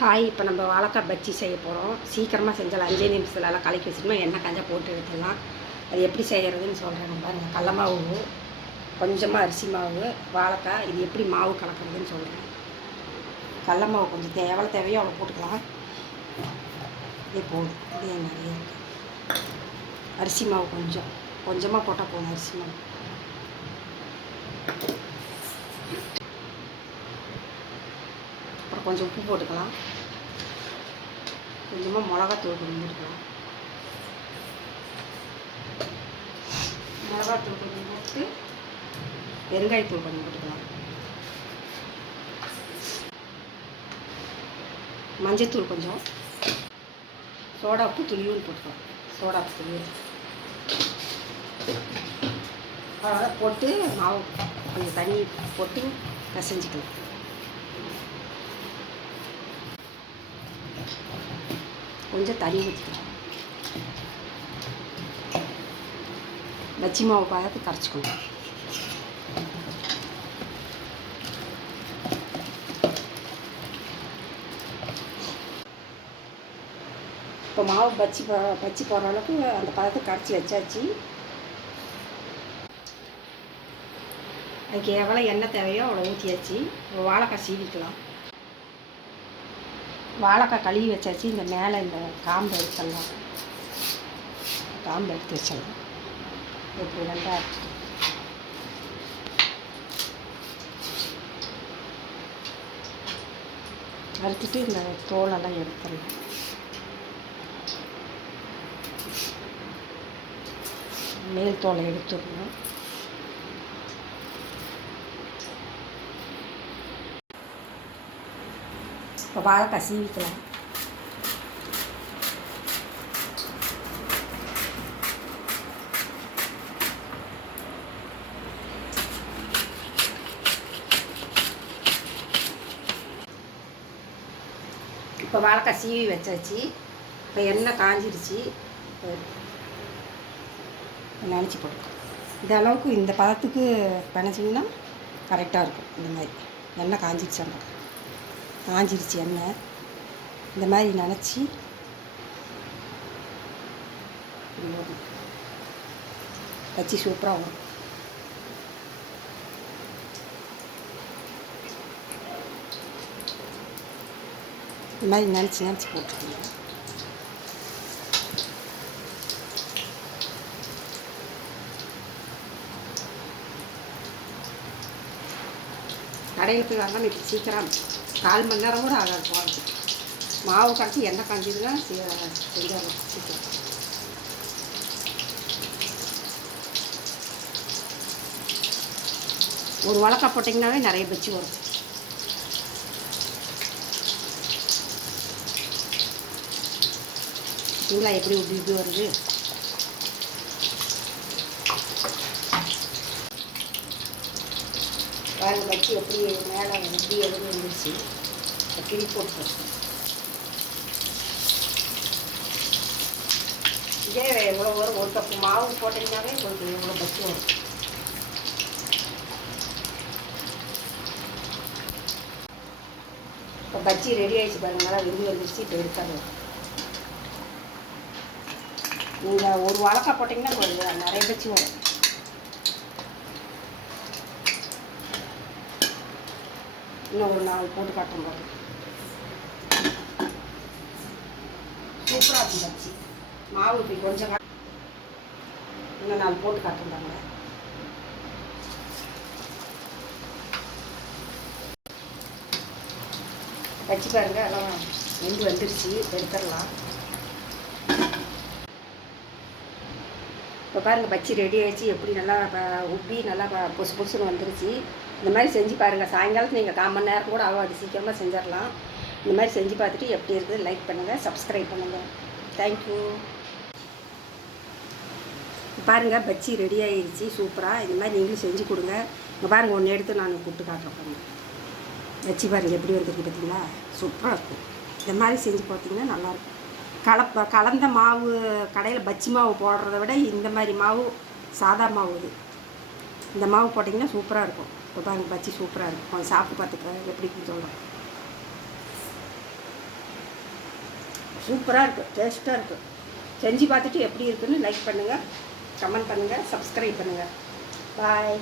Hi, இப்போ நம்ம வாழைக்காய் பஜ்ஜி செய்ய போகிறோம். சீக்கிரமாக செஞ்சால் 5 நிமிஷத்துல எல்லாம் கலக்கி வச்சுக்கணும். எண்ணெய் காஞ்சா போட்டு எடுத்துடலாம். அது எப்படி செய்கிறதுன்னு சொல்கிறேன். பாருங்க, கடல மாவு, கொஞ்சமாக அரிசி மாவு, வாழைக்காய், இது எப்படி மாவு கலக்கிறதுன்னு சொல்கிறேன். கடல மாவு கொஞ்சம் எவ்வளோ தேவையோ அவ்வளோ போட்டுக்கலாம். இதே போதும், இதே நிறைய இருக்குது. அரிசி மாவு கொஞ்சமாக போட்டால் போதும். அரிசி மாவு அப்புறம் கொஞ்சம் உப்பு போட்டுக்கலாம். கொஞ்சமாக மிளகாத்தூள் கொஞ்சம் போட்டுக்கலாம். மிளகாத்தூள் கொஞ்சம் போட்டு வெங்காயத்தூள் கொஞ்சம் போட்டுக்கலாம். மஞ்சத்தூள் கொஞ்சம், சோடா உப்பு துளியும் போட்டுக்கலாம். சோடா உப்பு துளியும் அதெல்லாம் போட்டு மாவு கொஞ்சம் தண்ணி போட்டு பிசைஞ்சிக்கலாம். கொஞ்சம் தண்ணி ஊற்றிக்கலாம். பஜ்ஜி மாவு பார்த்து கரைச்சிக்கணும். இப்போ மாவு பஜ்ஜி போடுற அளவுக்கு அந்த பதத்தை கரைச்சி வச்சாச்சு. அதுக்கு எவ்வளோ எண்ணெய் தேவையோ அவ்வளோ ஊற்றியாச்சு. வாழைக்காய் சீவிக்கலாம். வாழைக்காய் கழுவி வச்சாச்சு. இந்த மேலே இந்த காம்பை எடுத்துடலாம். காம்பை எடுத்து வச்சிடலாம். இப்படி ரெண்டாக அறுத்துட்டு இந்த தோலெல்லாம் எடுத்துடலாம். மேல் தோலை எடுத்துடணும். இப்போ வாழைக்காய் சீவிக்கலாம். இப்போ வாழைக்காய் சீவி வச்சாச்சு. இப்போ எண்ணெய் காஞ்சிருச்சு. நினச்சி போட்டுக்கலாம். இந்த அளவுக்கு இந்த பதத்துக்கு பிணைச்சிங்கன்னா கரெக்டாக இருக்கும். இந்த மாதிரி எண்ணெய் காஞ்சிருச்சு எண்ணெய். இந்த மாதிரி நினச்சி வச்சு சூப்பராக வரும். இந்த மாதிரி நினச்சி போட்டுக்கணும். கடையில் போய் வாங்கலாம். இப்போ சீக்கிரம் 4 மணி நேரம் கூட ஆகாது போகிறது. மாவு கரைச்சி எண்ணெய் காஞ்சதுன்னா செஞ்சிடலாம் சீக்கிரம். ஒரு வாழைக்காய் போட்டிங்கனாவே நிறைய பஜ்ஜி வரும். பார்த்தீங்களா எப்படி இப்படி வருது. பாருங்க பஜ்ஜி எப்படி மேலே எப்படி எழுதி வந்துருச்சு. கிளி போட்டு இதே எவ்வளோ வரும். ஒரு கப்பு மாவு போட்டிங்கனாவே கொஞ்சம் எவ்வளோ பஜ்ஜி வரும். இப்போ பஜ்ஜி ரெடி ஆகிடுச்சு பாருங்க. நல்லா வெந்து வந்துருச்சு. இப்போ எடுத்துடலாம். நீங்கள் ஒரு வாழைக்காய் போட்டிங்கன்னா கொஞ்சம் நிறைய பஜ்ஜி வரும். இன்னும் ஒரு 4 போட்டு காட்டும் போது சூப்பராக இருக்கும் பஜ்ஜி. மாவு இப்படி கொஞ்சம் இன்னும் 4 போட்டு காட்டுறாங்க. பஜ்ஜி பாருங்க எல்லாம் வெந்து வந்துருச்சு. எடுத்துடலாம். இப்போ பாருங்கள் பஜ்ஜி ரெடி ஆகிடுச்சு. எப்படி நல்லா உப்பி நல்லா பொசுன்னு வந்துருச்சு. இந்த மாதிரி செஞ்சு பாருங்கள். சாயங்காலத்து நீங்கள் 1/4 மணி நேரம் கூட ஆகாது. சீக்கிரமாக செஞ்சிடலாம். இந்த மாதிரி செஞ்சு பார்த்துட்டு எப்படி இருக்குது லைக் பண்ணுங்கள், சப்ஸ்கிரைப் பண்ணுங்கள். தேங்க்யூ. பாருங்கள் பஜ்ஜி ரெடி ஆகிடுச்சு சூப்பராக. இந்த மாதிரி நீங்களும் செஞ்சு கொடுங்க. இங்கே பாருங்கள் ஒன்று எடுத்து நான் கூப்பிட்டு காட்டுறேன். பாருங்கள் பஜ்ஜி பாருங்கள் எப்படி வந்துருக்கு பார்த்தீங்களா. சூப்பராக இருக்கும். இந்த மாதிரி செஞ்சு பார்த்தீங்கன்னா நல்லாயிருக்கும். கலந்த மாவு கடையில் பஜ்ஜி மாவு போடுறத விட இந்த மாதிரி மாவு சாதா மாவு இது. இந்த மாவு போட்டிங்கன்னா சூப்பராக இருக்கும். இப்போ பாருங்கள் பஜ்ஜி சூப்பராக இருக்கும். கொஞ்சம் சாப்பிட்டு பார்த்துக்க எப்படி சொல்கிறேன். சூப்பராக இருக்கும், டேஸ்ட்டாக இருக்கும். செஞ்சு பார்த்துட்டு எப்படி இருக்குன்னு லைக் பண்ணுங்கள், கமெண்ட் பண்ணுங்கள், சப்ஸ்கிரைப் பண்ணுங்கள். பாய்.